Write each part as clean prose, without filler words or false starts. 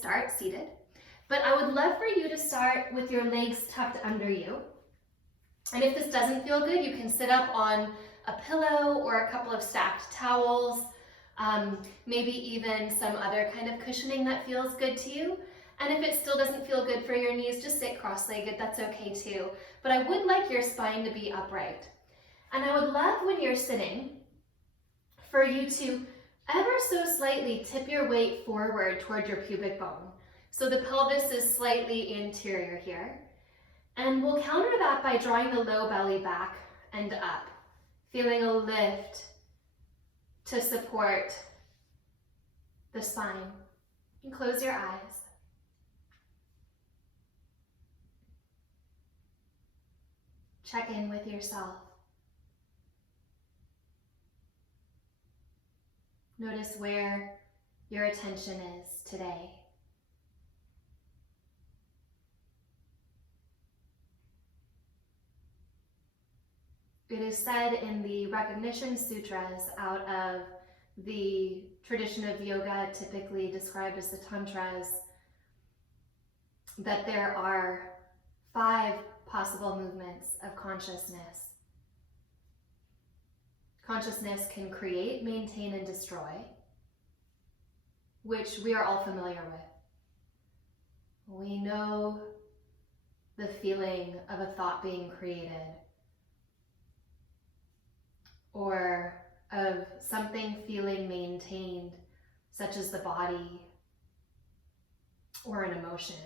start seated, but I would love for you to start with your legs tucked under you. And if this doesn't feel good, you can sit up on a pillow or a couple of stacked towels, maybe even some other kind of cushioning that feels good to you. And if it still doesn't feel good for your knees, just sit cross-legged, that's okay too. But I would like your spine to be upright. And I would love when you're sitting for you to ever so slightly tip your weight forward toward your pubic bone. So the pelvis is slightly interior here. And we'll counter that by drawing the low belly back and up, feeling a lift to support the spine. And close your eyes. Check in with yourself. Notice where your attention is today. It is said in the Recognition Sutras, out of the tradition of yoga typically described as the Tantras, that there are 5 possible movements of consciousness. Consciousness can create, maintain, and destroy, which we are all familiar with. We know the feeling of a thought being created, or of something feeling maintained, such as the body or an emotion,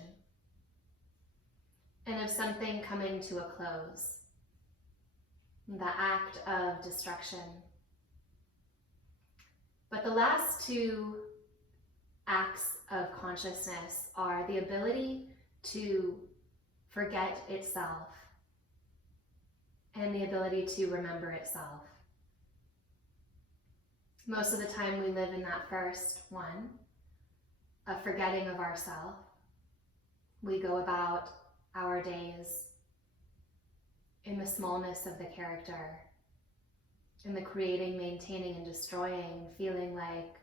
and of something coming to a close, the act of destruction. But the last 2 acts of consciousness are the ability to forget itself and the ability to remember itself. Most of the time we live in that first one, a forgetting of ourself. We go about our days in the smallness of the character, in the creating, maintaining, and destroying, feeling like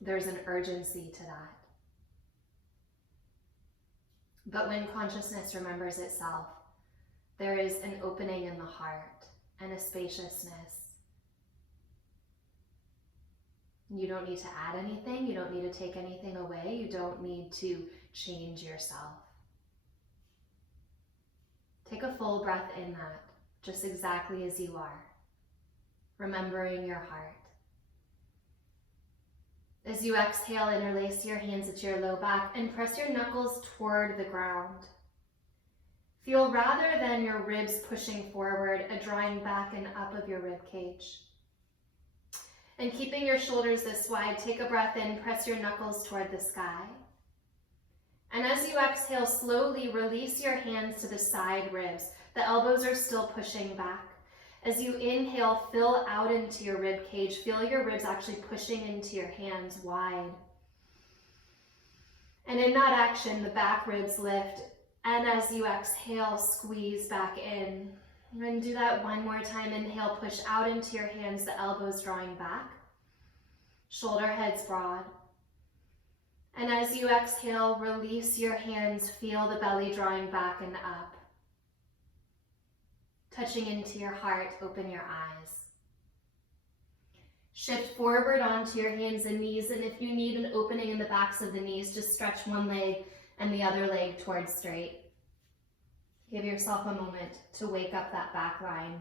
there's an urgency to that. But when consciousness remembers itself, there is an opening in the heart and a spaciousness. You don't need to add anything, you don't need to take anything away, you don't need to change yourself. Take a full breath in that, just exactly as you are, remembering your heart. As you exhale, interlace your hands at your low back and press your knuckles toward the ground. Feel, rather than your ribs pushing forward, a drawing back and up of your rib cage. And keeping your shoulders this wide, take a breath in, press your knuckles toward the sky. And as you exhale, slowly release your hands to the side ribs. The elbows are still pushing back. As you inhale, fill out into your rib cage. Feel your ribs actually pushing into your hands wide. And in that action, the back ribs lift. And as you exhale, squeeze back in. And do that one more time. Inhale, push out into your hands, the elbows drawing back. Shoulder heads broad. And as you exhale, release your hands, feel the belly drawing back and up. Touching into your heart, open your eyes. Shift forward onto your hands and knees, and if you need an opening in the backs of the knees, just stretch one leg and the other leg towards straight. Give yourself a moment to wake up that back line.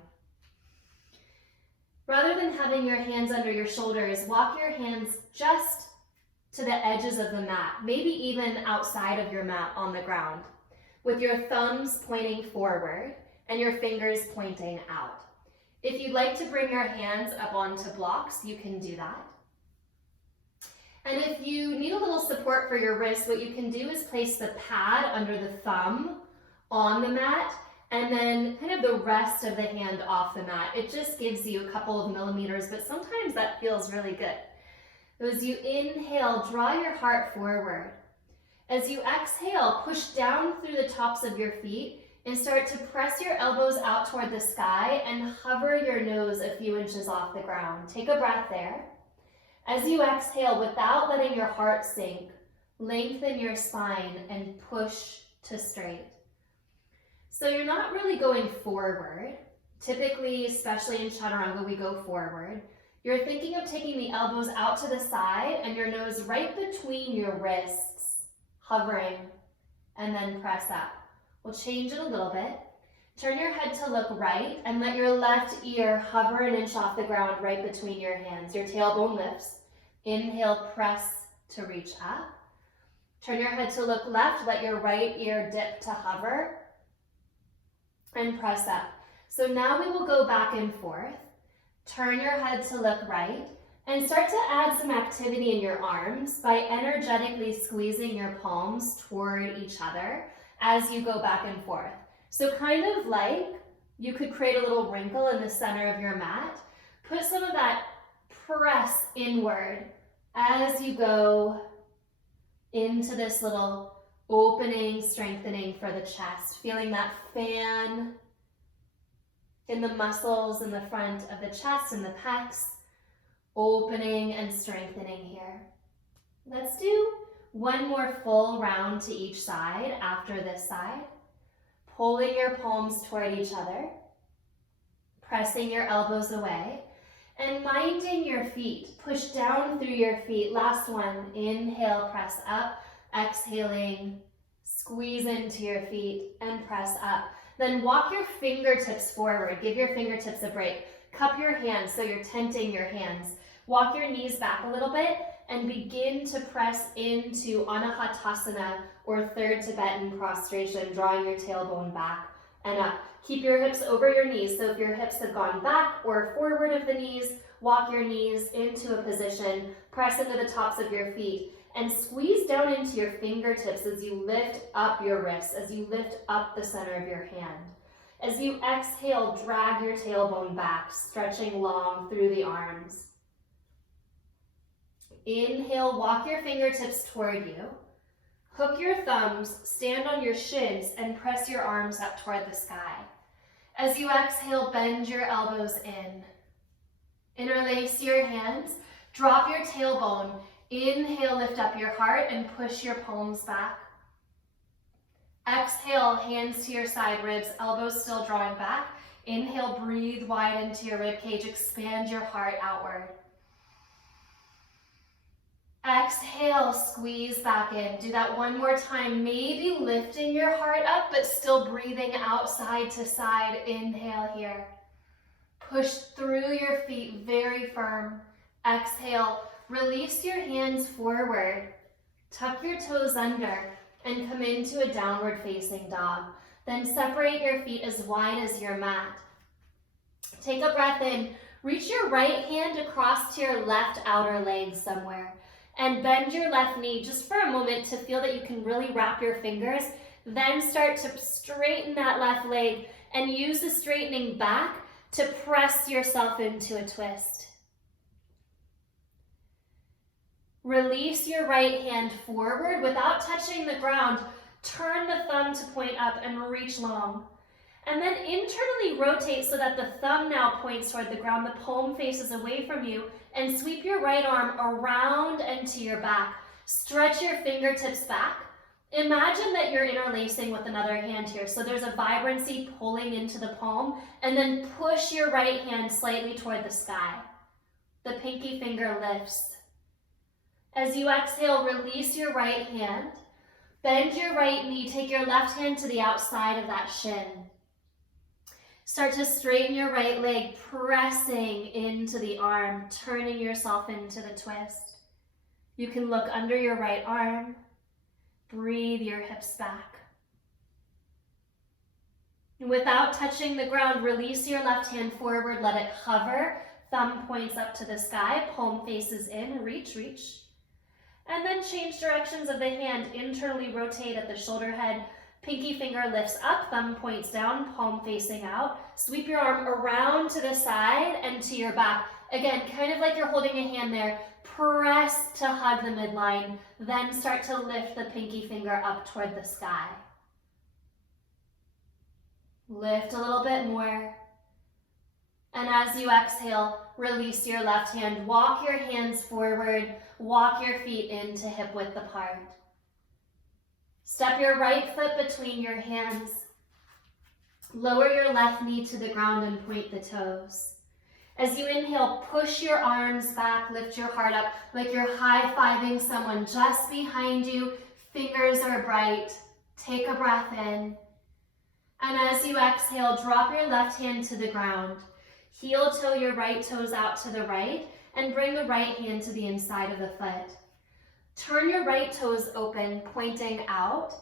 Rather than having your hands under your shoulders, walk your hands just to the edges of the mat, maybe even outside of your mat on the ground, with your thumbs pointing forward and your fingers pointing out. If you'd like to bring your hands up onto blocks, you can do that. And if you need a little support for your wrist, what you can do is place the pad under the thumb on the mat, and then kind of the rest of the hand off the mat. It just gives you a couple of millimeters, but sometimes that feels really good. As you inhale, draw your heart forward. As you exhale, push down through the tops of your feet and start to press your elbows out toward the sky and hover your nose a few inches off the ground. Take a breath there. As you exhale, without letting your heart sink, lengthen your spine and push to straight. So you're not really going forward. Typically, especially in chaturanga, we go forward. You're thinking of taking the elbows out to the side and your nose right between your wrists, hovering, and then press up. We'll change it a little bit. Turn your head to look right and let your left ear hover an inch off the ground right between your hands. Your tailbone lifts. Inhale, press to reach up. Turn your head to look left, let your right ear dip to hover and press up. So now we will go back and forth. Turn your head to look right and start to add some activity in your arms by energetically squeezing your palms toward each other as you go back and forth. So kind of like you could create a little wrinkle in the center of your mat. Put some of that press inward as you go into this little opening, strengthening for the chest. Feeling that fan in the muscles in the front of the chest and the pecs, opening and strengthening here. Let's do one more full round to each side after this side. Pulling your palms toward each other, pressing your elbows away, and minding your feet. Push down through your feet. Last one. Inhale, press up. Exhaling, squeeze into your feet and press up. Then walk your fingertips forward. Give your fingertips a break. Cup your hands so you're tenting your hands. Walk your knees back a little bit and begin to press into Anahatasana, or third Tibetan prostration, drawing your tailbone back and up. Keep your hips over your knees. So if your hips have gone back or forward of the knees, walk your knees into a position, press into the tops of your feet, and squeeze down into your fingertips as you lift up your wrists, as you lift up the center of your hand. As you exhale, drag your tailbone back, stretching long through the arms. Inhale, walk your fingertips toward you. Hook your thumbs, stand on your shins, and press your arms up toward the sky. As you exhale, bend your elbows in. Interlace your hands, drop your tailbone. Inhale, lift up your heart and push your palms back. Exhale, hands to your side ribs, elbows still drawing back. Inhale, breathe wide into your rib cage, expand your heart outward. Exhale, squeeze back in. Do that one more time, maybe lifting your heart up, but still breathing out side to side. Inhale here. Push through your feet, very firm. Exhale, release your hands forward. Tuck your toes under and come into a downward facing dog. Then separate your feet as wide as your mat. Take a breath in. Reach your right hand across to your left outer leg somewhere. And bend your left knee just for a moment to feel that you can really wrap your fingers. Then start to straighten that left leg and use the straightening back to press yourself into a twist. Release your right hand forward without touching the ground. Turn the thumb to point up and reach long. And then internally rotate so that the thumb now points toward the ground, the palm faces away from you, and sweep your right arm around and to your back. Stretch your fingertips back. Imagine that you're interlacing with another hand here. So there's a vibrancy pulling into the palm, and then push your right hand slightly toward the sky. The pinky finger lifts. As you exhale, release your right hand. Bend your right knee. Take your left hand to the outside of that shin. Start to straighten your right leg, pressing into the arm, turning yourself into the twist. You can look under your right arm. Breathe your hips back. And without touching the ground, release your left hand forward, let it hover. Thumb points up to the sky, palm faces in, reach. And then change directions of the hand, internally rotate at the shoulder head. Pinky finger lifts up, thumb points down, palm facing out. Sweep your arm around to the side and to your back. Again, kind of like you're holding a hand there. Press to hug the midline, then start to lift the pinky finger up toward the sky. Lift a little bit more. And as you exhale, release your left hand. Walk your hands forward. Walk your feet into hip width apart. Step your right foot between your hands. Lower your left knee to the ground and point the toes. As you inhale, push your arms back, lift your heart up like you're high-fiving someone just behind you. Fingers are bright. Take a breath in. And as you exhale, drop your left hand to the ground. Heel toe your right toes out to the right and bring the right hand to the inside of the foot. Turn your right toes open, pointing out,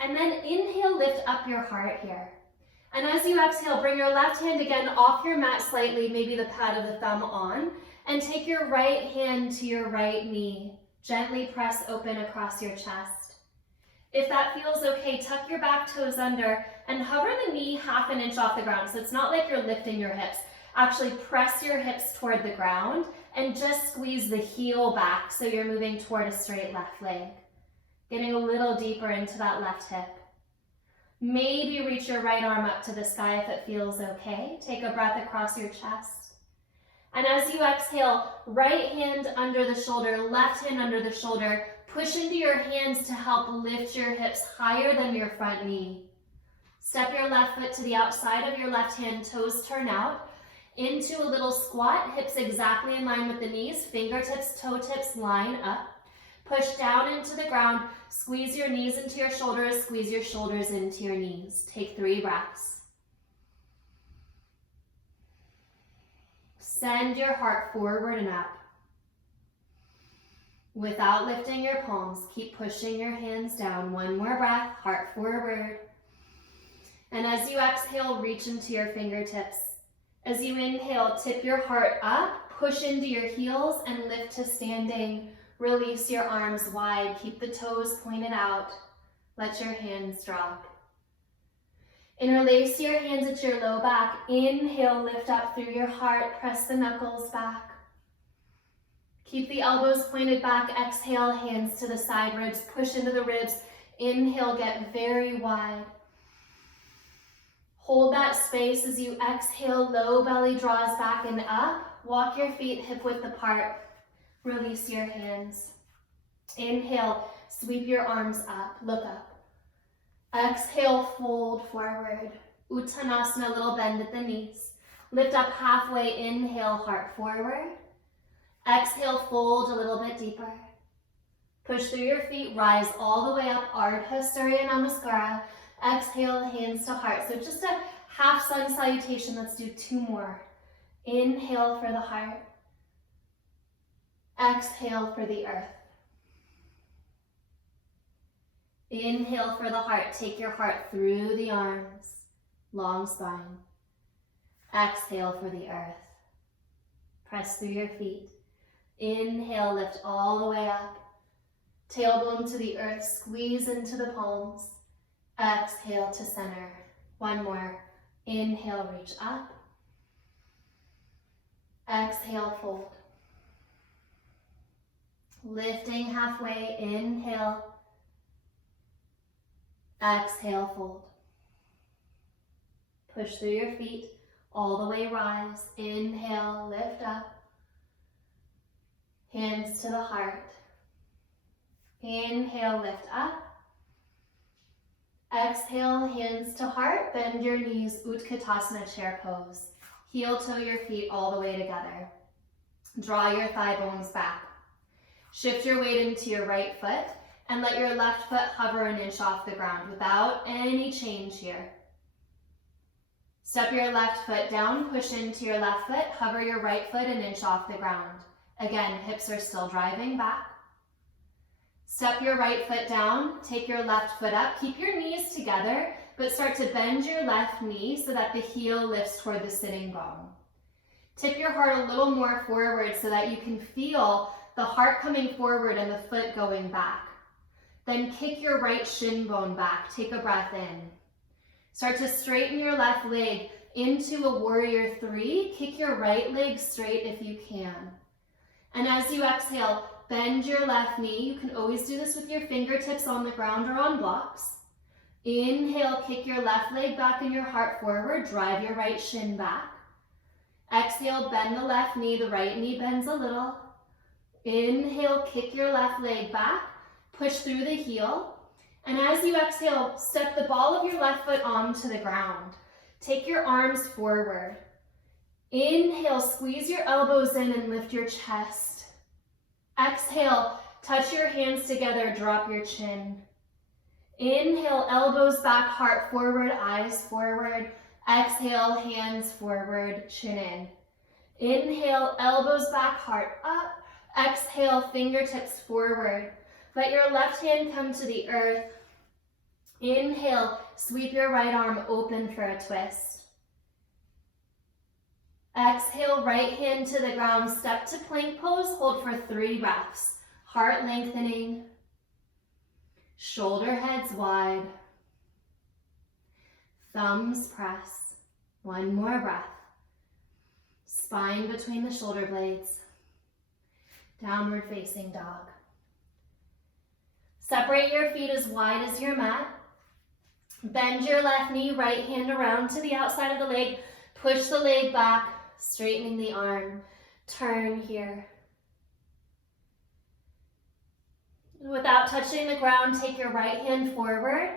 and then inhale, lift up your heart here. And as you exhale, bring your left hand again off your mat slightly, maybe the pad of the thumb on, and take your right hand to your right knee. Gently press open across your chest. If that feels okay, tuck your back toes under and hover the knee half an inch off the ground. So it's not like you're lifting your hips. Actually press your hips toward the ground and just squeeze the heel back so you're moving toward a straight left leg. Getting a little deeper into that left hip. Maybe reach your right arm up to the sky if it feels okay. Take a breath across your chest. And as you exhale, right hand under the shoulder, left hand under the shoulder. Push into your hands to help lift your hips higher than your front knee. Step your left foot to the outside of your left hand, toes turn out. Into a little squat, hips exactly in line with the knees, fingertips, toe tips line up. Push down into the ground, squeeze your knees into your shoulders, squeeze your shoulders into your knees. Take 3 breaths. Send your heart forward and up. Without lifting your palms, keep pushing your hands down. 1 more breath, heart forward. And as you exhale, reach into your fingertips. As you inhale, tip your heart up, push into your heels and lift to standing. Release your arms wide, keep the toes pointed out. Let your hands drop. Interlace your hands at your low back. Inhale, lift up through your heart, press the knuckles back. Keep the elbows pointed back. Exhale, hands to the side ribs, push into the ribs. Inhale, get very wide. Hold that space as you exhale, low belly draws back and up. Walk your feet hip width apart. Release your hands. Inhale, sweep your arms up, look up. Exhale, fold forward. Uttanasana, little bend at the knees. Lift up halfway, inhale, heart forward. Exhale, fold a little bit deeper. Push through your feet, rise all the way up, Ardha Surya Namaskara. Exhale, hands to heart. So just a half sun salutation. Let's do 2 more. Inhale for the heart. Exhale for the earth. Inhale for the heart. Take your heart through the arms. Long spine. Exhale for the earth. Press through your feet. Inhale, lift all the way up. Tailbone to the earth, squeeze into the palms. Exhale to center. 1 more. Inhale, reach up. Exhale, fold. Lifting halfway, inhale. Exhale, fold. Push through your feet, all the way rise. Inhale, lift up. Hands to the heart. Inhale, lift up. Exhale, hands to heart. Bend your knees, Utkatasana chair pose. Heel toe your feet all the way together. Draw your thigh bones back. Shift your weight into your right foot and let your left foot hover an inch off the ground without any change here. Step your left foot down, push into your left foot, hover your right foot an inch off the ground. Again, hips are still driving back. Step your right foot down, take your left foot up, keep your knees together, but start to bend your left knee so that the heel lifts toward the sitting bone. Tip your heart a little more forward so that you can feel the heart coming forward and the foot going back. Then kick your right shin bone back, take a breath in. Start to straighten your left leg into a warrior 3, kick your right leg straight if you can. And as you exhale, bend your left knee. You can always do this with your fingertips on the ground or on blocks. Inhale, kick your left leg back and your heart forward. Drive your right shin back. Exhale, bend the left knee, the right knee bends a little. Inhale, kick your left leg back, push through the heel. And as you exhale, step the ball of your left foot onto the ground. Take your arms forward. Inhale, squeeze your elbows in and lift your chest. Exhale, touch your hands together, drop your chin. Inhale, elbows back, heart forward, eyes forward. Exhale, hands forward, chin in. Inhale, elbows back, heart up. Exhale, fingertips forward. Let your left hand come to the earth. Inhale, sweep your right arm open for a twist. Exhale, right hand to the ground, step to plank pose, hold for 3 breaths. Heart lengthening, shoulder heads wide, thumbs press. 1 more breath. Spine between the shoulder blades. Downward facing dog. Separate your feet as wide as your mat. Bend your left knee, right hand around to the outside of the leg. Push the leg back, straightening the arm. Turn here. Without touching the ground, take your right hand forward.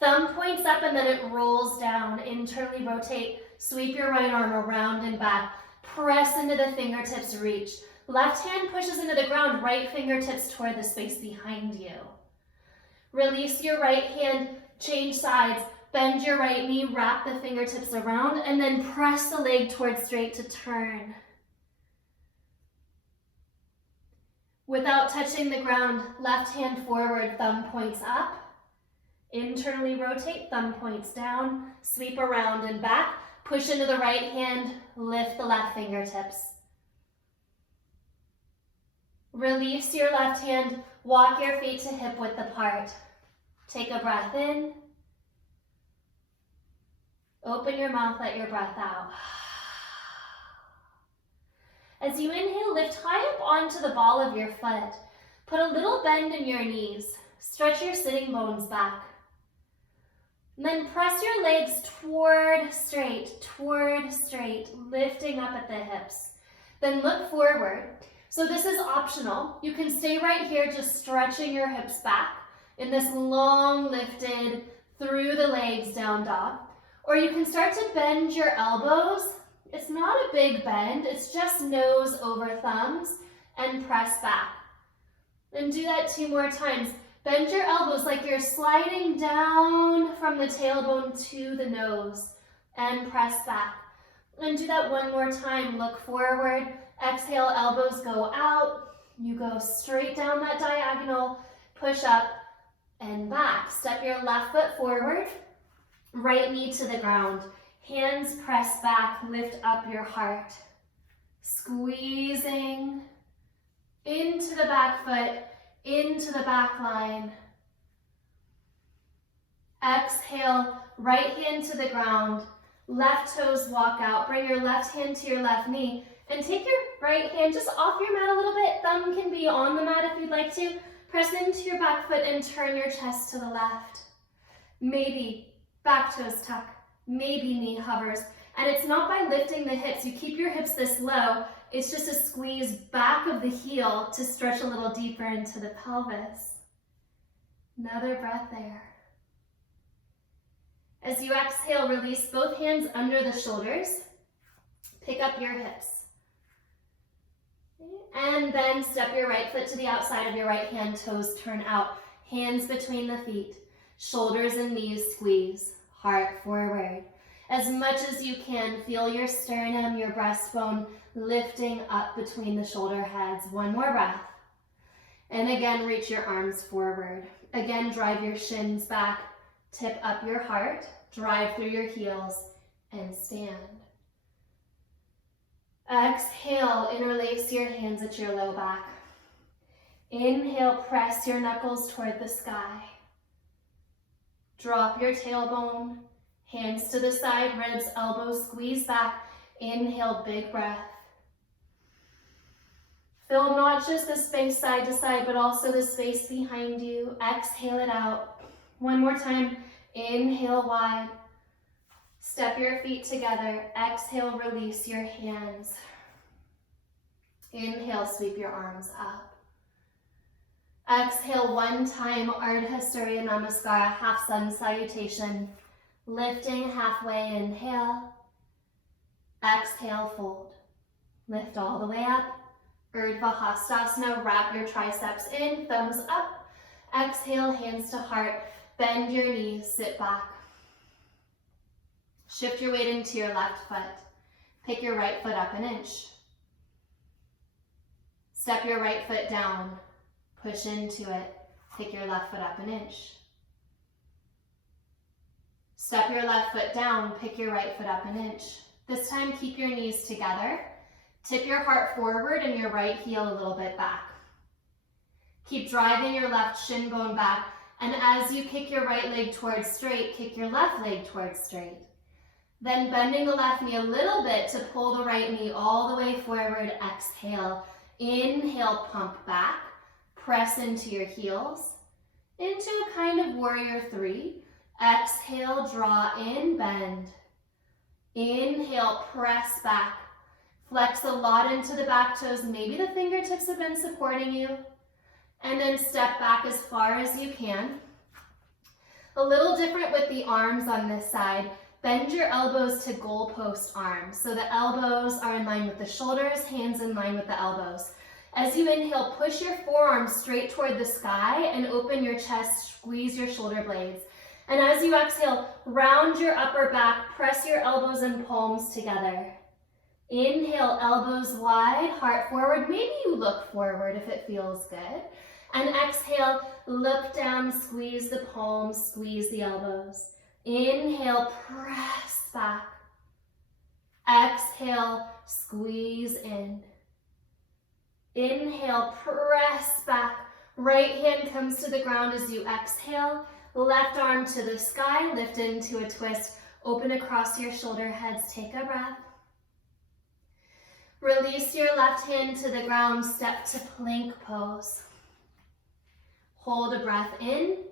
Thumb points up and then it rolls down. Internally rotate. Sweep your right arm around and back. Press into the fingertips, reach. Left hand pushes into the ground, right fingertips toward the space behind you. Release your right hand, change sides. Bend your right knee, wrap the fingertips around, and then press the leg towards straight to turn. Without touching the ground, left hand forward, thumb points up. Internally rotate, thumb points down, sweep around and back. Push into the right hand, lift the left fingertips. Release your left hand, walk your feet to hip width apart. Take a breath in. Open your mouth, let your breath out. As you inhale, lift high up onto the ball of your foot. Put a little bend in your knees. Stretch your sitting bones back. And then press your legs toward straight, lifting up at the hips. Then look forward. So this is optional. You can stay right here, just stretching your hips back in this long lifted through the legs down dog. Or you can start to bend your elbows. It's not a big bend, it's just nose over thumbs and press back. And do that 2 more times. Bend your elbows like you're sliding down from the tailbone to the nose and press back. And do that 1 more time. Look forward, exhale, elbows go out. You go straight down that diagonal, push up and back. Step your left foot forward, right knee to the ground. Hands press back, lift up your heart. Squeezing into the back foot, into the back line. Exhale, right hand to the ground. Left toes walk out. Bring your left hand to your left knee. And take your right hand just off your mat a little bit. Thumb can be on the mat if you'd like to. Press into your back foot and turn your chest to the left. Maybe back toes tuck. Maybe knee hovers. And it's not by lifting the hips. You keep your hips this low. It's just a squeeze back of the heel to stretch a little deeper into the pelvis. Another breath there. As you exhale, release both hands under the shoulders. Pick up your hips. And then step your right foot to the outside of your right hand, toes turn out. Hands between the feet. Shoulders and knees squeeze. Heart forward. As much as you can, feel your sternum, your breastbone lifting up between the shoulder heads. 1 more breath. And again, reach your arms forward. Again, drive your shins back. Tip up your heart. Drive through your heels and stand. Exhale, interlace your hands at your low back. Inhale, press your knuckles toward the sky. Drop your tailbone, hands to the side, ribs, elbows squeeze back. Inhale, big breath. Fill not just the space side to side, but also the space behind you. Exhale it out. 1 more time. Inhale wide. Step your feet together. Exhale, release your hands. Inhale, sweep your arms up. Exhale, one time, Ardha Surya Namaskara, half sun salutation. Lifting halfway, inhale. Exhale, fold. Lift all the way up. Urdhva Hastasana, wrap your triceps in, thumbs up. Exhale, hands to heart. Bend your knees, sit back. Shift your weight into your left foot. Pick your right foot up an inch. Step your right foot down. Push into it. Pick your left foot up an inch. Step your left foot down. Pick your right foot up an inch. This time, keep your knees together. Tip your heart forward and your right heel a little bit back. Keep driving your left shin bone back. And as you kick your right leg towards straight, kick your left leg towards straight. Then bending the left knee a little bit to pull the right knee all the way forward. Exhale. Inhale, pump back. Press into your heels. Into a kind of warrior three. Exhale, draw in, bend. Inhale, press back. Flex a lot into the back toes. Maybe the fingertips have been supporting you. And then step back as far as you can. A little different with the arms on this side. Bend your elbows to goalpost arms. So the elbows are in line with the shoulders, hands in line with the elbows. As you inhale, push your forearms straight toward the sky and open your chest, squeeze your shoulder blades. And as you exhale, round your upper back, press your elbows and palms together. Inhale, elbows wide, heart forward. Maybe you look forward if it feels good. And exhale, look down, squeeze the palms, squeeze the elbows. Inhale, press back. Exhale, squeeze in. Inhale, press back. Right hand comes to the ground as you exhale. Left arm to the sky, lift into a twist. Open across your shoulder heads, take a breath. Release your left hand to the ground, step to plank pose. Hold a breath in.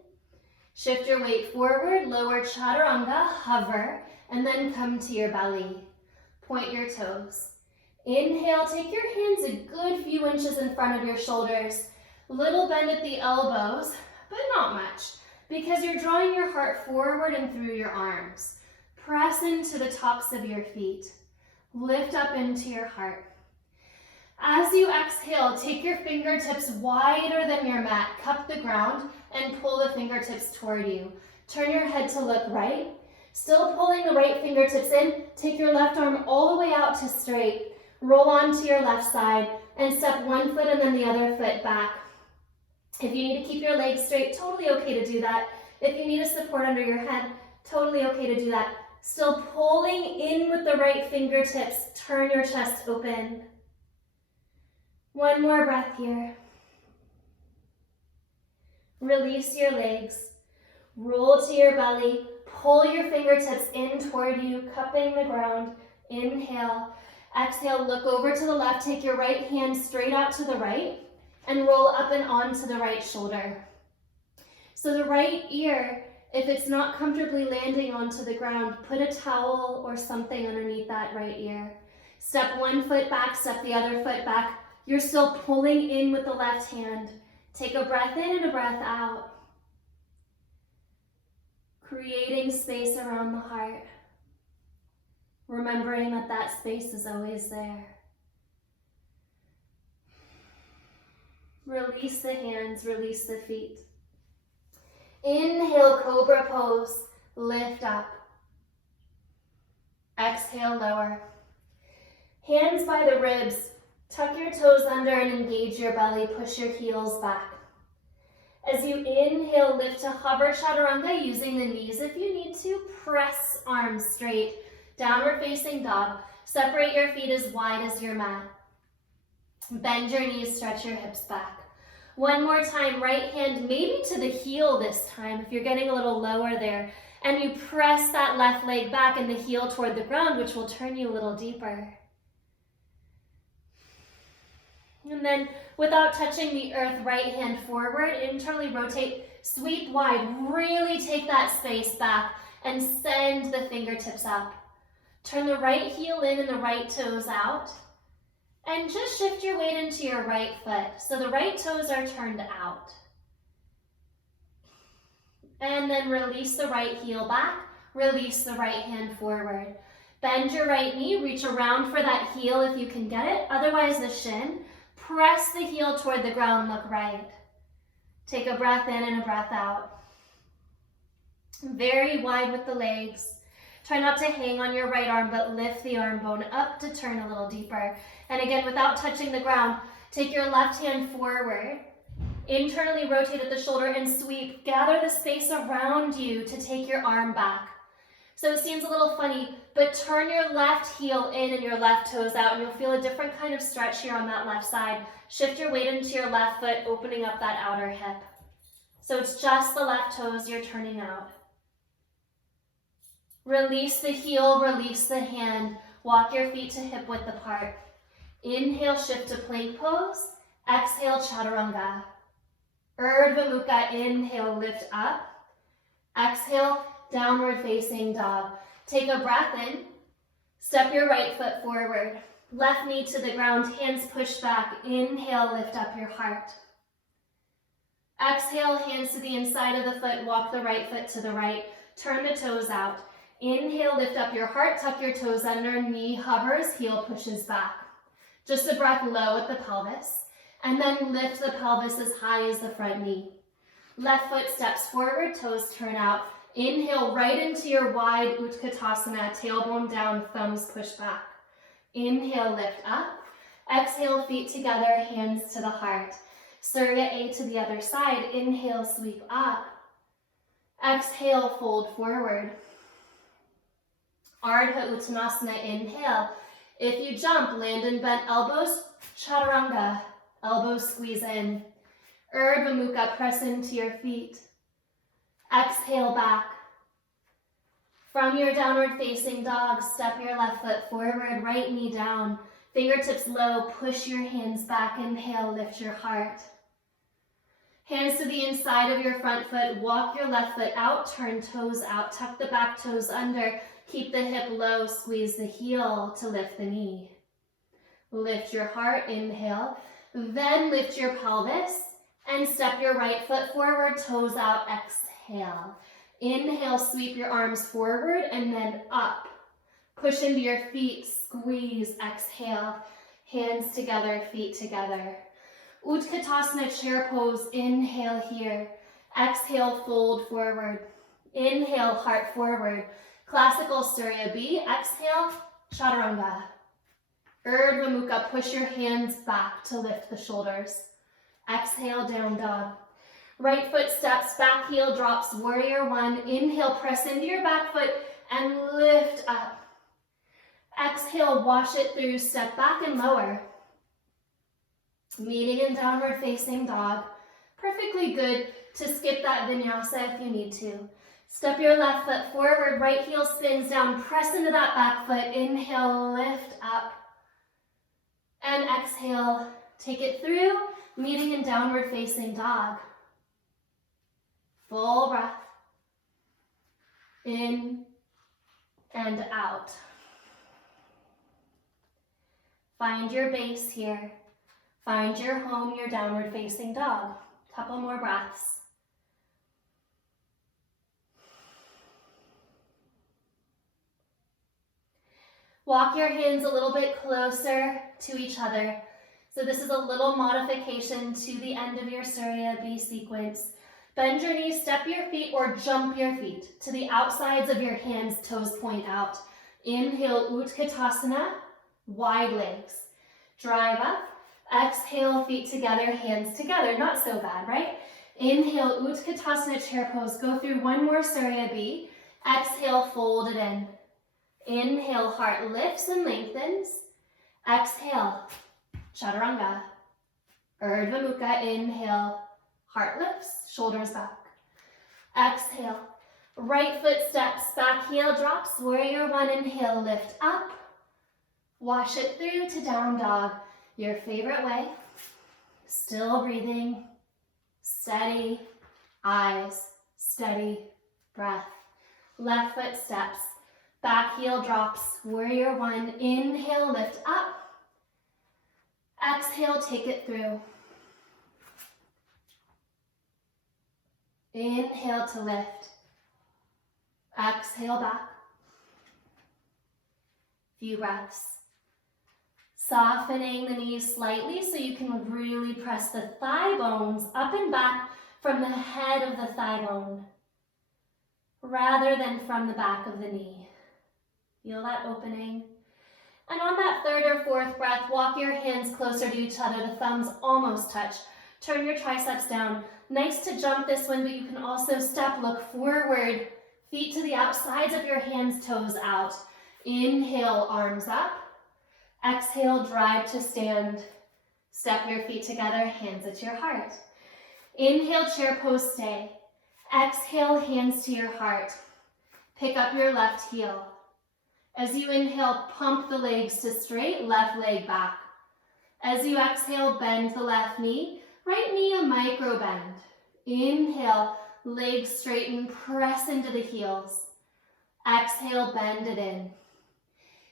Shift your weight forward, lower chaturanga, hover, and then come to your belly. Point your toes. Inhale, take your hands a good few inches in front of your shoulders. Little bend at the elbows, but not much, because you're drawing your heart forward and through your arms. Press into the tops of your feet. Lift up into your heart. As you exhale, take your fingertips wider than your mat, cup the ground, and pull the fingertips toward you. Turn your head to look right. Still pulling the right fingertips in, take your left arm all the way out to straight. Roll onto your left side and step one foot and then the other foot back. If you need to keep your legs straight, totally okay to do that. If you need a support under your head, totally okay to do that. Still pulling in with the right fingertips, turn your chest open. One more breath here. Release your legs. Roll to your belly. Pull your fingertips in toward you, cupping the ground. Inhale. Exhale, look over to the left. Take your right hand straight out to the right and roll up and onto the right shoulder. So the right ear, if it's not comfortably landing onto the ground, put a towel or something underneath that right ear. Step one foot back, step the other foot back. You're still pulling in with the left hand. Take a breath in and a breath out. Creating space around the heart. Remembering that that space is always there. Release the hands, release the feet. Inhale, cobra pose, lift up. Exhale, lower. Hands by the ribs, tuck your toes under and engage your belly, push your heels back. As you inhale, lift to hover chaturanga using the knees if you need to. Press arms straight, downward facing dog. Separate your feet as wide as your mat. Bend your knees, stretch your hips back. One more time, right hand maybe to the heel this time if you're getting a little lower there. And you press that left leg back and the heel toward the ground, which will turn you a little deeper. And then without touching the earth, right hand forward, internally rotate, sweep wide, really take that space back. and send the fingertips up. Turn the right heel in and the right toes out. And just shift your weight into your right foot. So the right toes are turned out. And then release the right heel back. Release the right hand forward. Bend your right knee. Reach around for that heel if you can get it. Otherwise the shin. Press the heel toward the ground. Look right. Take a breath in and a breath out. Very wide with the legs. Try not to hang on your right arm, but lift the arm bone up to turn a little deeper. And again, without touching the ground, take your left hand forward. Internally rotate at the shoulder and sweep. Gather the space around you to take your arm back. So it seems a little funny, but turn your left heel in and your left toes out, and you'll feel a different kind of stretch here on that left side. Shift your weight into your left foot, opening up that outer hip. So it's just the left toes you're turning out. Release the heel, release the hand. Walk your feet to hip width apart. Inhale, shift to plank pose. Exhale, chaturanga. Urdhva Mukha, inhale, lift up. Exhale, downward facing dog. Take a breath in. Step your right foot forward. Left knee to the ground, hands push back. Inhale, lift up your heart. Exhale, hands to the inside of the foot. Walk the right foot to the right. Turn the toes out. Inhale, lift up your heart, tuck your toes under, knee hovers, heel pushes back. Just a breath low at the pelvis, and then lift the pelvis as high as the front knee. Left foot steps forward, toes turn out. Inhale right into your wide Utkatasana, tailbone down, thumbs push back. Inhale, lift up. Exhale, feet together, hands to the heart. Surya A to the other side. Inhale, sweep up. Exhale, fold forward. Ardha Uttanasana, inhale. If you jump, land in bent elbows, chaturanga, elbows squeeze in. Urdhva Mukha, press into your feet. Exhale back. From your downward facing dog, step your left foot forward, right knee down. Fingertips low, push your hands back. Inhale, lift your heart. Hands to the inside of your front foot, walk your left foot out, turn toes out, tuck the back toes under. Keep the hip low, squeeze the heel to lift the knee. Lift your heart, inhale. Then lift your pelvis and step your right foot forward, toes out, exhale. Inhale, sweep your arms forward and then up. Push into your feet, squeeze, exhale. Hands together, feet together. Utkatasana, chair pose, inhale here. Exhale, fold forward. Inhale, heart forward. Classical Surya B, exhale, chaturanga. Urdhva Mukha, push your hands back to lift the shoulders. Exhale, down dog. Right foot steps, back heel drops, warrior one. Inhale, press into your back foot and lift up. Exhale, wash it through, step back and lower. Meeting in downward facing dog. Perfectly good to skip that vinyasa if you need to. Step your left foot forward, right heel spins down, press into that back foot. Inhale, lift up. And exhale, take it through, meeting in downward facing dog. Full breath. In and out. Find your base here. Find your home, your downward facing dog. Couple more breaths. Walk your hands a little bit closer to each other. So this is a little modification to the end of your Surya B sequence. Bend your knees, step your feet, or jump your feet to the outsides of your hands, toes point out. Inhale, Utkatasana, wide legs. Drive up. Exhale, feet together, hands together. Not so bad, right? Inhale, Utkatasana, chair pose. Go through one more Surya B. Exhale, fold it in. Inhale, heart lifts and lengthens. Exhale, chaturanga. Urdhva Mukha, inhale, heart lifts, shoulders back. Exhale, right foot steps, back heel drops, warrior one, inhale, lift up. Wash it through to down dog, your favorite way. Still breathing, steady, eyes, steady, breath. Left foot steps. Back heel drops. Warrior one. Inhale, lift up. Exhale, take it through. Inhale to lift. Exhale back. Few breaths. Softening the knees slightly so you can really press the thigh bones up and back from the head of the thigh bone rather than from the back of the knee. Feel that opening. And on that third or fourth breath, walk your hands closer to each other. The thumbs almost touch. Turn your triceps down. Nice to jump this one, but you can also step, look forward, feet to the outsides of your hands, toes out. Inhale, arms up. Exhale, drive to stand. Step your feet together, hands at your heart. Inhale, chair pose, stay. Exhale, hands to your heart. Pick up your left heel. As you inhale, pump the legs to straight, left leg back. As you exhale, bend the left knee, right knee a micro bend. Inhale, legs straighten, press into the heels. Exhale, bend it in.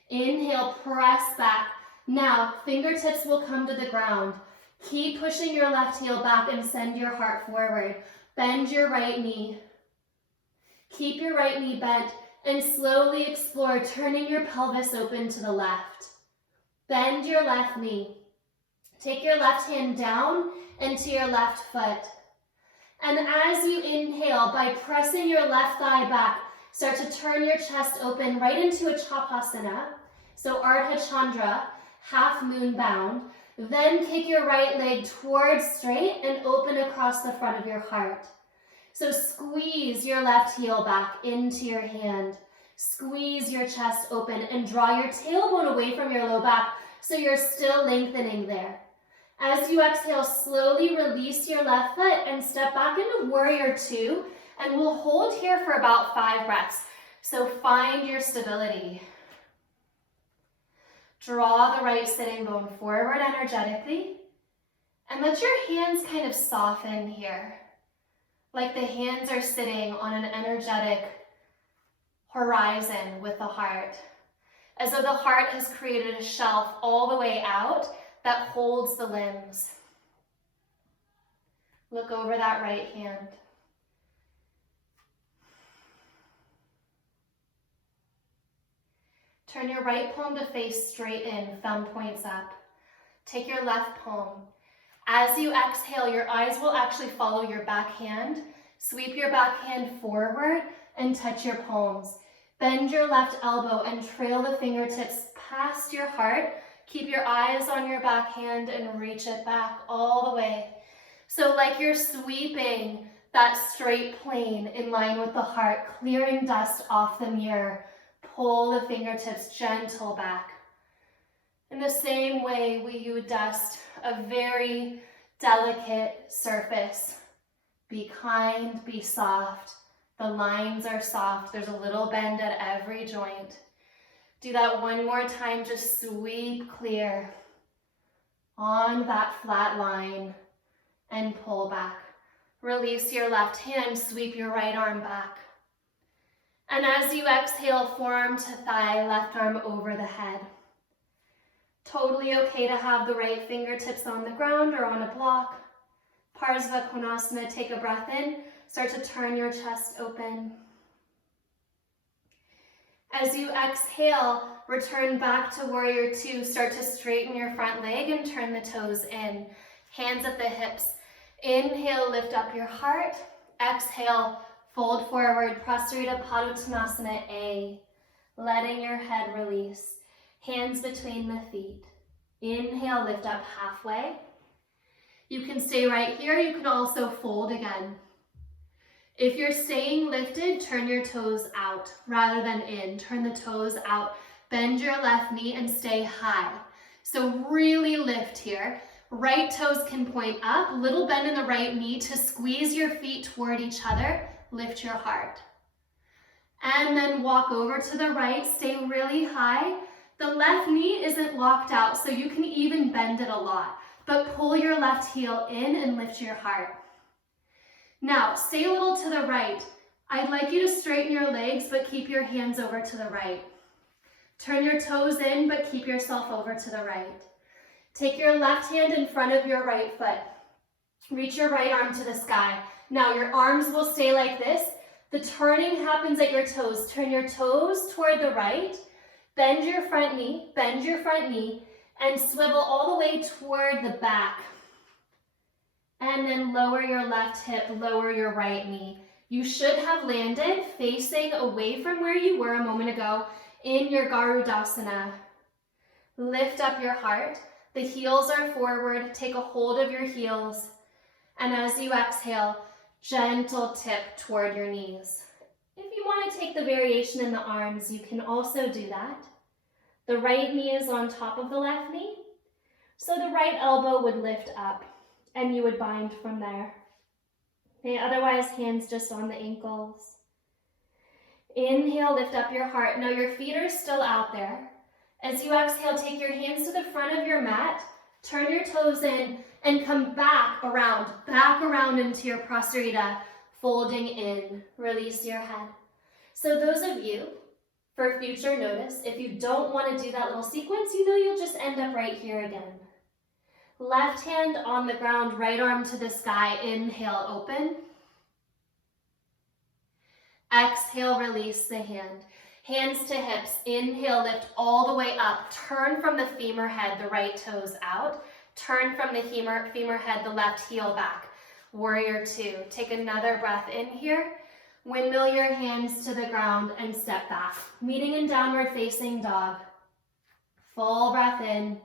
Inhale, press back. Now, fingertips will come to the ground. Keep pushing your left heel back and send your heart forward. Bend your right knee. Keep your right knee bent and slowly explore turning your pelvis open to the left. Bend your left knee. Take your left hand down into your left foot. And as you inhale, by pressing your left thigh back, start to turn your chest open right into a Chapasana. So Ardha Chandra, half moon bound. Then kick your right leg towards straight and open across the front of your heart. So squeeze your left heel back into your hand. Squeeze your chest open and draw your tailbone away from your low back so you're still lengthening there. As you exhale, slowly release your left foot and step back into warrior two, and we'll hold here for about 5 breaths. So find your stability. Draw the right sitting bone forward energetically, and let your hands kind of soften here, like the hands are sitting on an energetic horizon with the heart, as though the heart has created a shelf all the way out that holds the limbs. Look over that right hand. Turn your right palm to face straight in, thumb points up. Take your left palm. As you exhale, your eyes will actually follow your back hand. Sweep your back hand forward and touch your palms. Bend your left elbow and trail the fingertips past your heart. Keep your eyes on your back hand and reach it back all the way. So like you're sweeping that straight plane in line with the heart, clearing dust off the mirror. Pull the fingertips gentle back. In the same way you would dust a very delicate surface. Be kind, be soft. The lines are soft. There's a little bend at every joint. Do that one more time. Just sweep clear on that flat line and pull back. Release your left hand, sweep your right arm back. And as you exhale, forearm to thigh, left arm over the head. Totally okay to have the right fingertips on the ground or on a block. Parsva Konasana, take a breath in. Start to turn your chest open. As you exhale, return back to warrior two. Start to straighten your front leg and turn the toes in. Hands at the hips. Inhale, lift up your heart. Exhale, fold forward, Prasarita Padottanasana A. Letting your head release. Hands between the feet. Inhale, lift up halfway. You can stay right here. You can also fold again. If you're staying lifted, turn your toes out rather than in. Turn the toes out. Bend your left knee and stay high. So really lift here. Right toes can point up. Little bend in the right knee to squeeze your feet toward each other. Lift your heart. And then walk over to the right. Stay really high. The left knee isn't locked out, so you can even bend it a lot. But pull your left heel in and lift your heart. Now, stay a little to the right. I'd like you to straighten your legs, but keep your hands over to the right. Turn your toes in, but keep yourself over to the right. Take your left hand in front of your right foot. Reach your right arm to the sky. Now your arms will stay like this. The turning happens at your toes. Turn your toes toward the right. Bend your front knee, and swivel all the way toward the back. And then lower your left hip, lower your right knee. You should have landed facing away from where you were a moment ago in your Garudasana. Lift up your heart. The heels are forward. Take a hold of your heels. And as you exhale, gentle tip toward your knees. If you want to take the variation in the arms, you can also do that. The right knee is on top of the left knee, so the right elbow would lift up and you would bind from there. Okay, otherwise, hands just on the ankles. Inhale, lift up your heart. Now your feet are still out there. As you exhale, take your hands to the front of your mat, turn your toes in, and come back around into your Prasarita, folding in. Release your head. So those of you, for future notice, if you don't want to do that little sequence, you know you'll just end up right here again. Left hand on the ground, right arm to the sky. Inhale, open. Exhale, release the hand. Hands to hips. Inhale, lift all the way up. Turn from the femur head, the right toes out. Turn from the femur head, the left heel back. Warrior two. Take another breath in here. Windmill your hands to the ground and step back. Meeting in downward facing dog. Full breath in,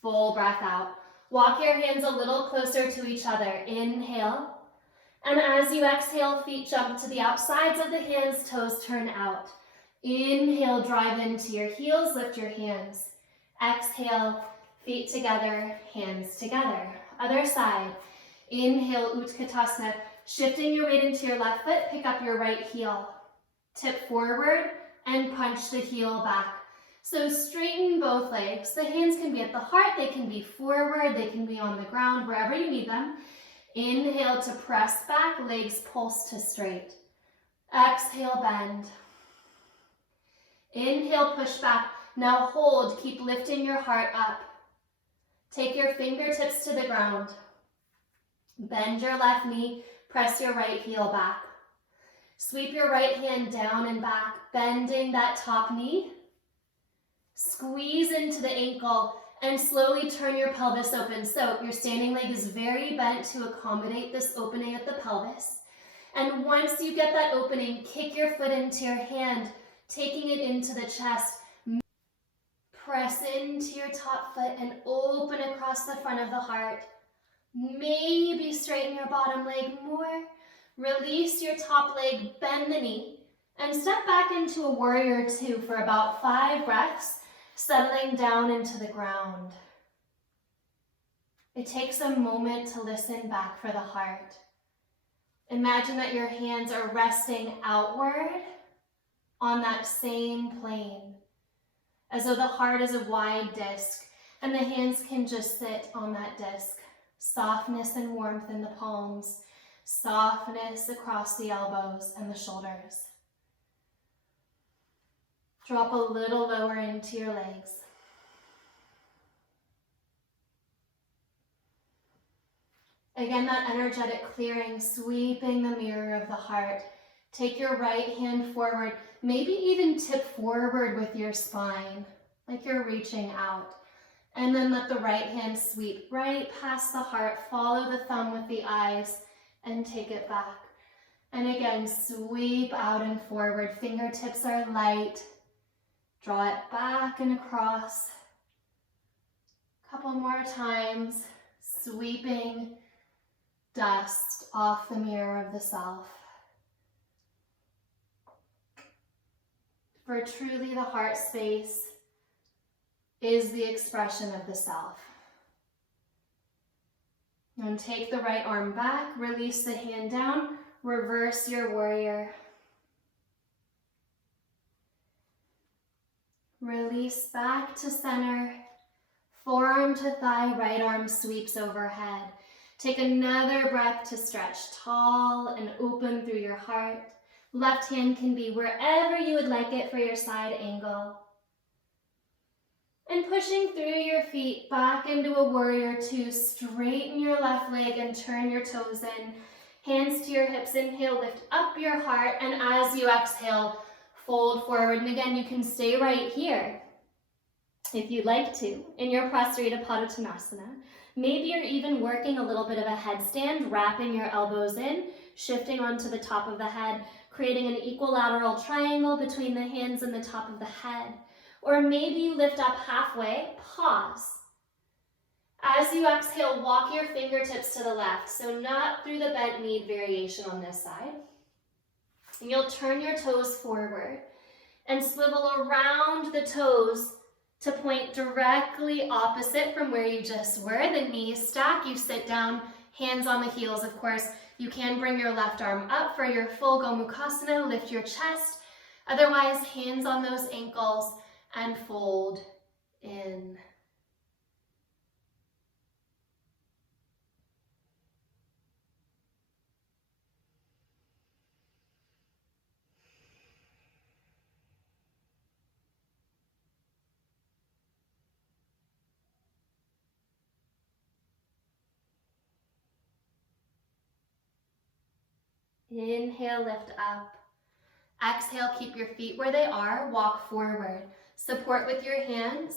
full breath out. Walk your hands a little closer to each other. Inhale. And as you exhale, feet jump to the outsides of the hands, toes turn out. Inhale, drive into your heels, lift your hands. Exhale, feet together, hands together. Other side. Inhale, Utkatasana. Shifting your weight into your left foot, pick up your right heel. Tip forward and punch the heel back. So straighten both legs. The hands can be at the heart, they can be forward, they can be on the ground, wherever you need them. Inhale to press back, legs pulse to straight. Exhale, bend. Inhale, push back. Now hold, keep lifting your heart up. Take your fingertips to the ground. Bend your left knee, press your right heel back. Sweep your right hand down and back, bending that top knee. Squeeze into the ankle and slowly turn your pelvis open. So your standing leg is very bent to accommodate this opening at the pelvis. And once you get that opening, kick your foot into your hand, taking it into the chest. Press into your top foot and open across the front of the heart. Maybe straighten your bottom leg more. Release your top leg, bend the knee, and step back into a warrior two for about 5 breaths, settling down into the ground. It takes a moment to listen back for the heart. Imagine that your hands are resting outward on that same plane, as though the heart is a wide disc, and the hands can just sit on that disc. Softness and warmth in the palms, softness across the elbows and the shoulders. Drop a little lower into your legs. Again, that energetic clearing, sweeping the mirror of the heart. Take your right hand forward, maybe even tip forward with your spine, like you're reaching out. And then let the right hand sweep right past the heart, follow the thumb with the eyes, and take it back. And again, sweep out and forward. Fingertips are light. Draw it back and across. A couple more times, sweeping dust off the mirror of the self. For truly the heart space is the expression of the self. And take the right arm back, release the hand down, reverse your warrior. Release back to center, forearm to thigh, right arm sweeps overhead. Take another breath to stretch tall and open through your heart. Left hand can be wherever you would like it for your side angle. And pushing through your feet back into a warrior two. Straighten your left leg and turn your toes in. Hands to your hips. Inhale, lift up your heart. And as you exhale, fold forward. And again, you can stay right here if you'd like to in your Prasarita Padottanasana. Maybe you're even working a little bit of a headstand, wrapping your elbows in, shifting onto the top of the head, creating an equilateral triangle between the hands and the top of the head. Or maybe you lift up halfway, pause. As you exhale, walk your fingertips to the left, so not through the bent knee variation on this side. And you'll turn your toes forward and swivel around the toes to point directly opposite from where you just were. The knees stack, you sit down, hands on the heels. Of course, you can bring your left arm up for your full Gomukhasana, lift your chest. Otherwise, hands on those ankles and fold in. Inhale, lift up. Exhale, keep your feet where they are. Walk forward. Support with your hands.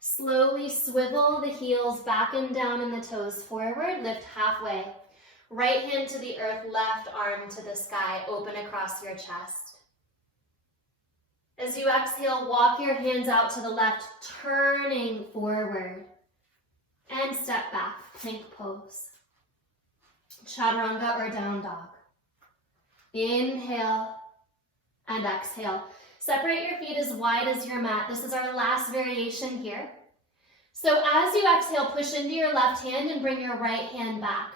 Slowly swivel the heels back and down and the toes forward. Lift halfway. Right hand to the earth, left arm to the sky. Open across your chest. As you exhale, walk your hands out to the left, turning forward. And step back, plank pose. Chaturanga or down dog. Inhale and exhale. Separate your feet as wide as your mat. This is our last variation here. So as you exhale, push into your left hand and bring your right hand back.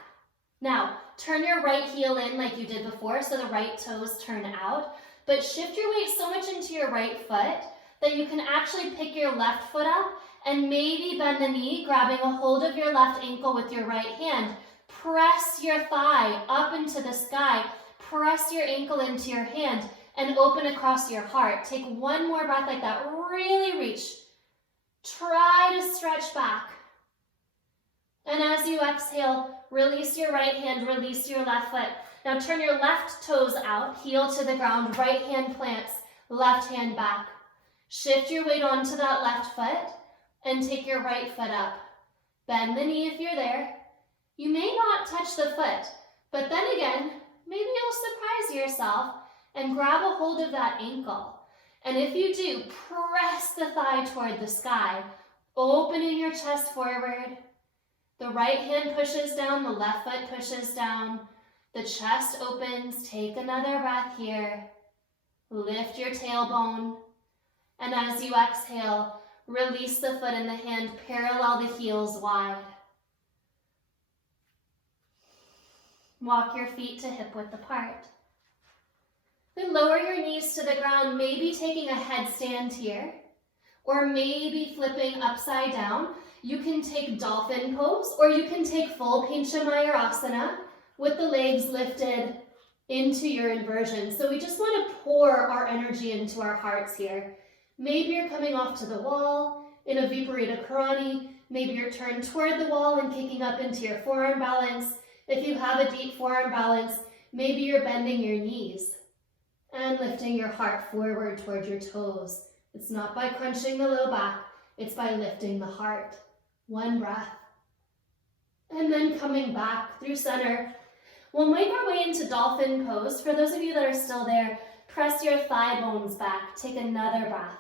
Now, turn your right heel in like you did before, so the right toes turn out, but shift your weight so much into your right foot that you can actually pick your left foot up and maybe bend the knee, grabbing a hold of your left ankle with your right hand. Press your thigh up into the sky. Press your ankle into your hand and open across your heart. Take one more breath like that. Really reach. Try to stretch back. And as you exhale, release your right hand, release your left foot. Now turn your left toes out, heel to the ground, right hand plants, left hand back. Shift your weight onto that left foot and take your right foot up. Bend the knee if you're there. You may not touch the foot, but then again, maybe you'll surprise yourself and grab a hold of that ankle. And if you do, press the thigh toward the sky, opening your chest forward. The right hand pushes down, the left foot pushes down. The chest opens. Take another breath here. Lift your tailbone. And as you exhale, release the foot and the hand, parallel the heels wide. Walk your feet to hip width apart. Then lower your knees to the ground, maybe taking a headstand here, or maybe flipping upside down. You can take dolphin pose, or you can take full Pincha Mayurasana with the legs lifted into your inversion. So we just want to pour our energy into our hearts here. Maybe you're coming off to the wall in a Viparita Karani. Maybe you're turned toward the wall and kicking up into your forearm balance. If you have a deep forearm balance, maybe you're bending your knees and lifting your heart forward toward your toes. It's not by crunching the low back, it's by lifting the heart. One breath. And then coming back through center. We'll make our way into dolphin pose. For those of you that are still there, press your thigh bones back. Take another breath.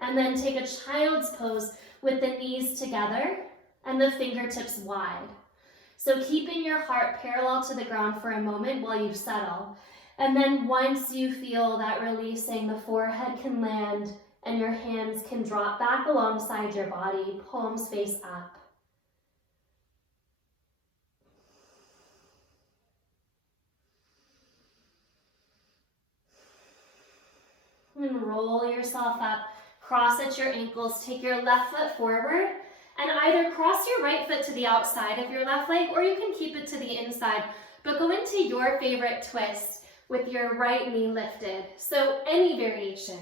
And then take a child's pose with the knees together and the fingertips wide. So keeping your heart parallel to the ground for a moment while you settle. And then once you feel that releasing, the forehead can land and your hands can drop back alongside your body, palms face up. And roll yourself up, cross at your ankles, take your left foot forward, and either cross your right foot to the outside of your left leg, or you can keep it to the inside, but go into your favorite twist. with your right knee lifted. So any variation.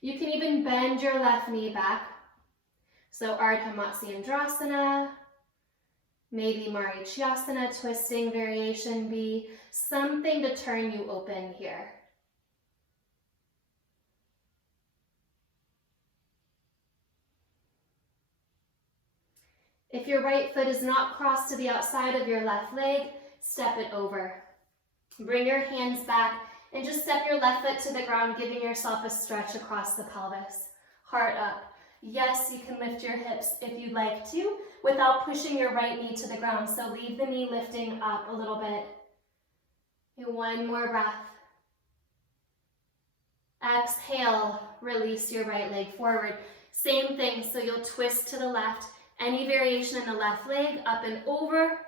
You can even bend your left knee back. So Ardha Matsyendrasana, maybe Marichyasana, twisting variation B, something to turn you open here. If your right foot is not crossed to the outside of your left leg, step it over. Bring your hands back and just step your left foot to the ground, giving yourself a stretch across the pelvis. Heart up. Yes, you can lift your hips if you'd like to without pushing your right knee to the ground. So leave the knee lifting up a little bit. And one more breath. Exhale, release your right leg forward. Same thing, so you'll twist to the left. Any variation in the left leg, up and over,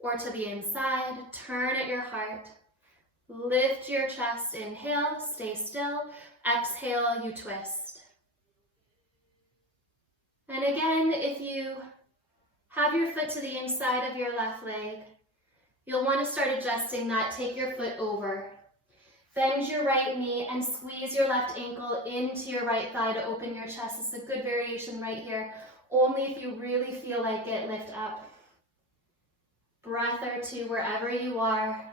or to the inside. Turn at your heart. Lift your chest, inhale, stay still. Exhale, you twist. And again, if you have your foot to the inside of your left leg, you'll want to start adjusting that. Take your foot over. Bend your right knee and squeeze your left ankle into your right thigh to open your chest. It's a good variation right here. Only if you really feel like it, lift up. Breath or two wherever you are.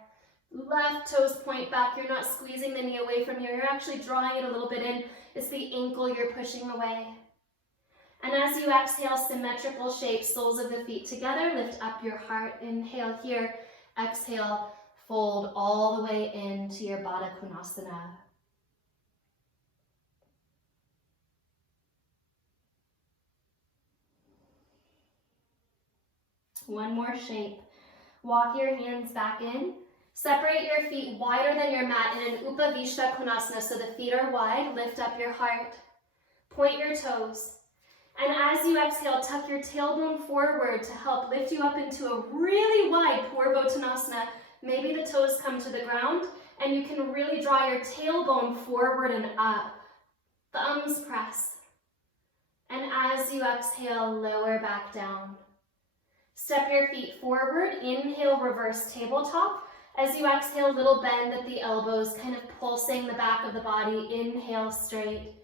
Left toes point back. You're not squeezing the knee away from you. You're actually drawing it a little bit in. It's the ankle you're pushing away. And as you exhale, symmetrical shape, soles of the feet together. Lift up your heart. Inhale here. Exhale, fold all the way into your Baddha Konasana. One more shape. Walk your hands back in. Separate your feet wider than your mat in an Upavishta Konasana, so the feet are wide. Lift up your heart. Point your toes. And as you exhale, tuck your tailbone forward to help lift you up into a really wide Purvottanasana. Maybe the toes come to the ground, and you can really draw your tailbone forward and up. Thumbs press. And as you exhale, lower back down. Step your feet forward. Inhale, reverse tabletop. As you exhale, little bend at the elbows, kind of pulsing the back of the body. Inhale, straight.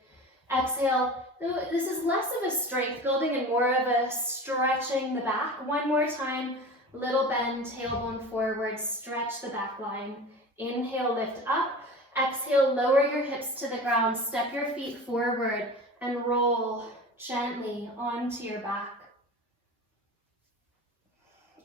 Exhale. This is less of a strength building and more of a stretching the back. One more time. Little bend, tailbone forward, stretch the back line. Inhale, lift up. Exhale, lower your hips to the ground. Step your feet forward and roll gently onto your back.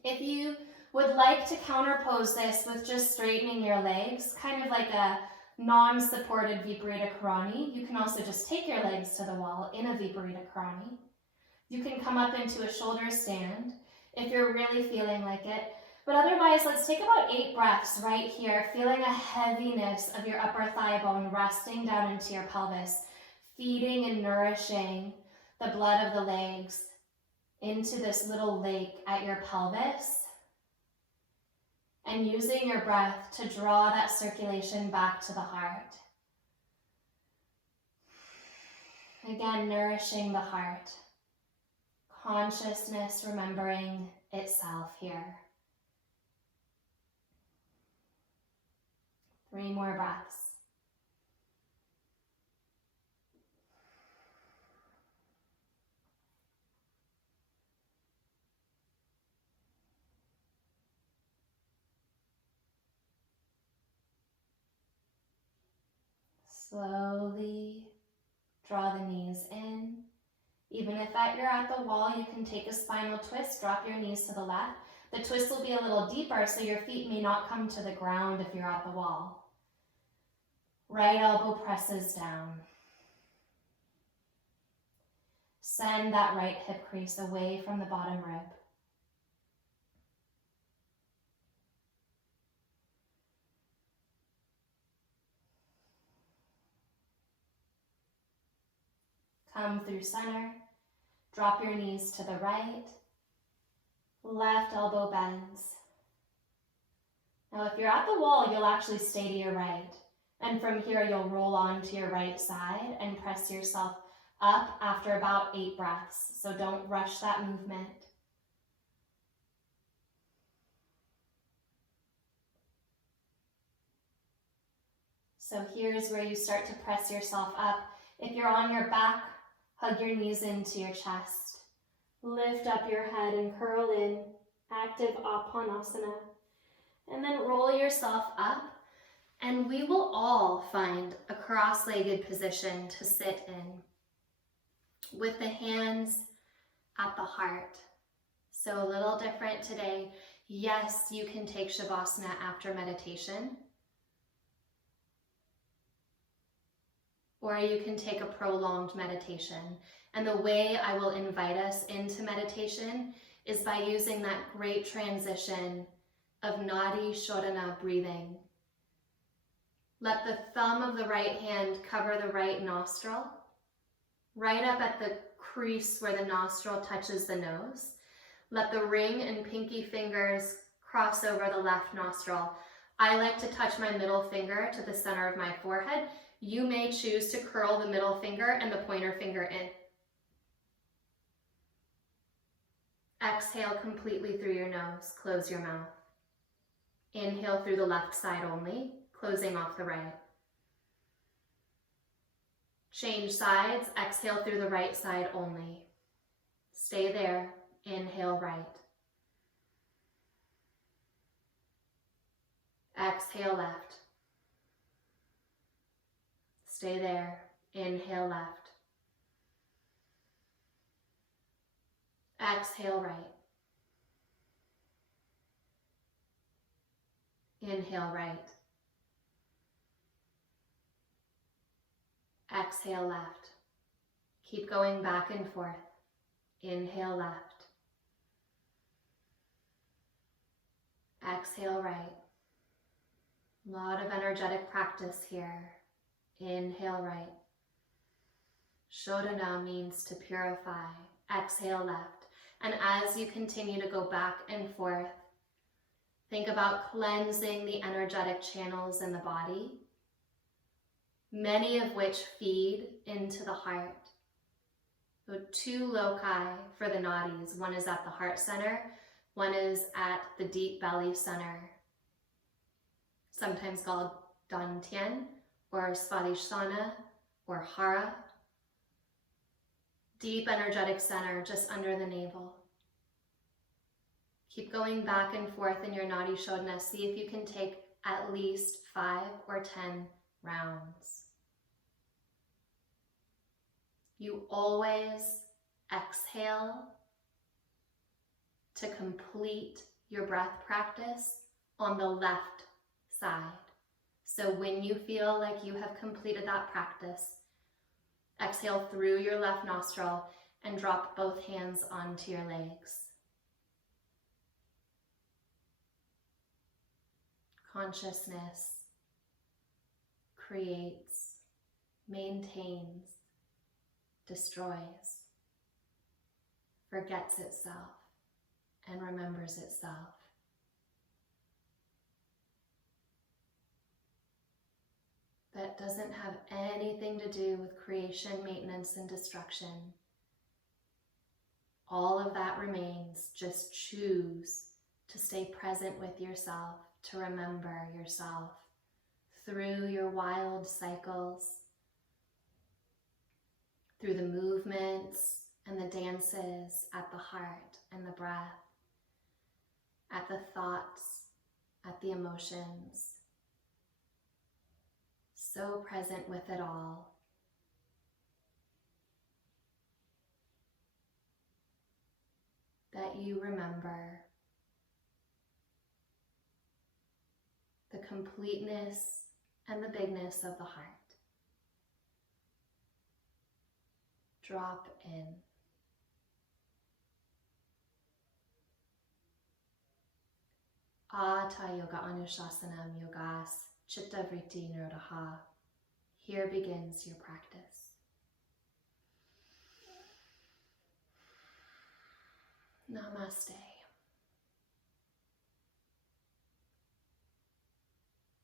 If you would like to counterpose this with just straightening your legs, kind of like a non-supported Viparita Karani, you can also just take your legs to the wall in a Viparita Karani. You can come up into a shoulder stand if you're really feeling like it. But otherwise, let's take about 8 breaths right here, feeling a heaviness of your upper thigh bone resting down into your pelvis, feeding and nourishing the blood of the legs into this little lake at your pelvis, and using your breath to draw that circulation back to the heart. Again, nourishing the heart. Consciousness remembering itself here. 3 more breaths. Slowly draw the knees in. Even if you're at the wall, you can take a spinal twist, drop your knees to the left. The twist will be a little deeper, so your feet may not come to the ground if you're at the wall. Right elbow presses down. Send that right hip crease away from the bottom rib. Come through center. Drop your knees to the right. Left elbow bends. Now if you're at the wall, you'll actually stay to your right. And from here, you'll roll on to your right side and press yourself up after about 8 breaths. So don't rush that movement. So here's where you start to press yourself up. If you're on your back, hug your knees into your chest. Lift up your head and curl in, active Apanasana. And then roll yourself up, and we will all find a cross-legged position to sit in with the hands at the heart. So a little different today. Yes, you can take Shavasana after meditation, or you can take a prolonged meditation. And the way I will invite us into meditation is by using that great transition of Nadi Shodhana breathing. Let the thumb of the right hand cover the right nostril, right up at the crease where the nostril touches the nose. Let the ring and pinky fingers cross over the left nostril. I like to touch my middle finger to the center of my forehead. You may choose to curl the middle finger and the pointer finger in. Exhale completely through your nose, close your mouth. Inhale through the left side only, closing off the right. Change sides, exhale through the right side only. Stay there, inhale right. Exhale left. Stay there, inhale left. Exhale right. Inhale right. Exhale left. Keep going back and forth. Inhale left. Exhale right. A lot of energetic practice here. Inhale right. Shodhana means to purify. Exhale left. And as you continue to go back and forth, think about cleansing the energetic channels in the body, many of which feed into the heart. So 2 loci for the nadis. One is at the heart center, one is at the deep belly center, sometimes called Dantian or Svadhisthana or Hara. Deep energetic center just under the navel. Keep going back and forth in your Nadi Shodhana. See if you can take at least 5 or 10 rounds. You always exhale to complete your breath practice on the left side. So when you feel like you have completed that practice, exhale through your left nostril and drop both hands onto your legs. Consciousness creates, maintains, destroys, forgets itself, and remembers itself. That doesn't have anything to do with creation, maintenance, and destruction. All of that remains. Just choose to stay present with yourself, to remember yourself through your wild cycles, through the movements and the dances at the heart and the breath, at the thoughts, at the emotions. So present with it all. That you remember the completeness and the bigness of the heart. Drop in. Ata Yoga Anushasanam Yogas Chitta Vritti Nirodha. Here begins your practice. Namaste.